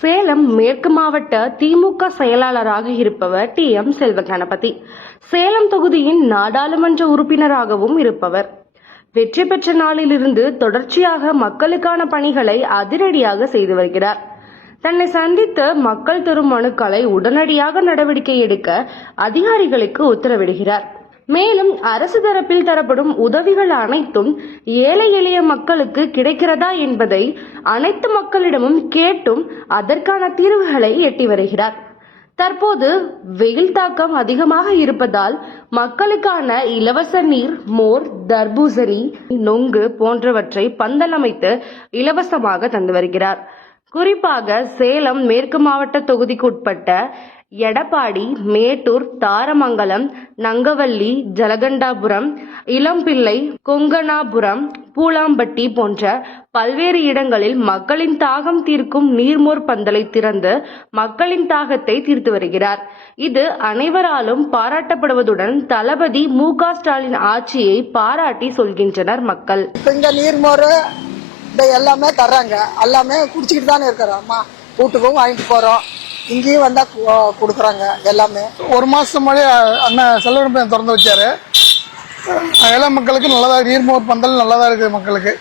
சேலம் மேற்கு மாவட்ட திமுக செயலாளராக இருப்பவர் TM செல்வகணபதி. சேலம் தொகுதியின் நாடாளுமன்ற உறுப்பினராகவும் இருப்பவர். வெற்றி பெற்ற நாளிலிருந்து தொடர்ச்சியாக மக்களுக்கான பணிகளை அதிரடியாக செய்து வருகிறார். தன்னை சந்தித்து மக்கள் தரும் மனுக்களை உடனடியாக நடவடிக்கை எடுக்க அதிகாரிகளுக்கு உத்தரவிடுகிறார். மேலும் அரசு தரப்பில் தரப்படும் உதவிகள் அனைத்தும் ஏழை எளிய மக்களுக்கு கிடைக்கிறதா என்பதை அனைத்து மக்களிடமும் கேட்டும் அதற்கான தீர்வுகளை எட்டி வருகிறார். தற்போது வெயில் தாக்கம் அதிகமாக இருப்பதால் மக்களுக்கான இலவச நீர், மோர், தர்பூசணி, நொங்கு போன்றவற்றை பந்தல் அமைத்து இலவசமாக தந்து வருகிறார். குறிப்பாக சேலம் மேற்கு மாவட்ட தொகுதிக்கு உட்பட்ட எடப்பாடி, மேட்டூர், தாரமங்கலம், நங்கவள்ளி, ஜலகண்டாபுரம், இளம்பிள்ளை, கொங்கனாபுரம், பூலாம்பட்டி போன்ற பல்வேறு இடங்களில் மக்களின் தாகம் தீர்க்கும் நீர்மோர் பந்தலை திறந்து மக்களின் தாகத்தை தீர்த்து வருகிறார். இது அனைவராலும் பாராட்டப்படுவதுடன் தளபதி MK ஸ்டாலின் ஆட்சியை பாராட்டி சொல்கின்றனர் மக்கள். இந்த நீர்மோர் எல்லாமே தர்றாங்க, எல்லாமே குடிச்சிக்கிட்டு தானே இருக்கிறோம். வீட்டுக்கும் வாங்கிட்டு போறோம், இங்கேயும் வந்தா கொடுக்குறாங்க. எல்லாமே ஒரு மாசம் முன்னாடி அண்ணன் செல்வகணபதி திறந்து வச்சாரு. எல்லா மக்களுக்கு நல்லதா, நீர்மோர் பந்தல் நல்லதா இருக்குது. மக்களுக்கு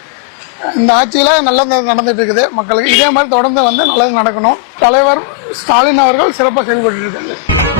இந்த ஆட்சியில நல்லது நடந்துட்டு இருக்குது. மக்களுக்கு இதே மாதிரி தொடர்ந்து நல்லது நடக்கணும். தலைவர் ஸ்டாலின் அவர்கள் சிறப்பாக செயல்பட்டு இருக்காங்க.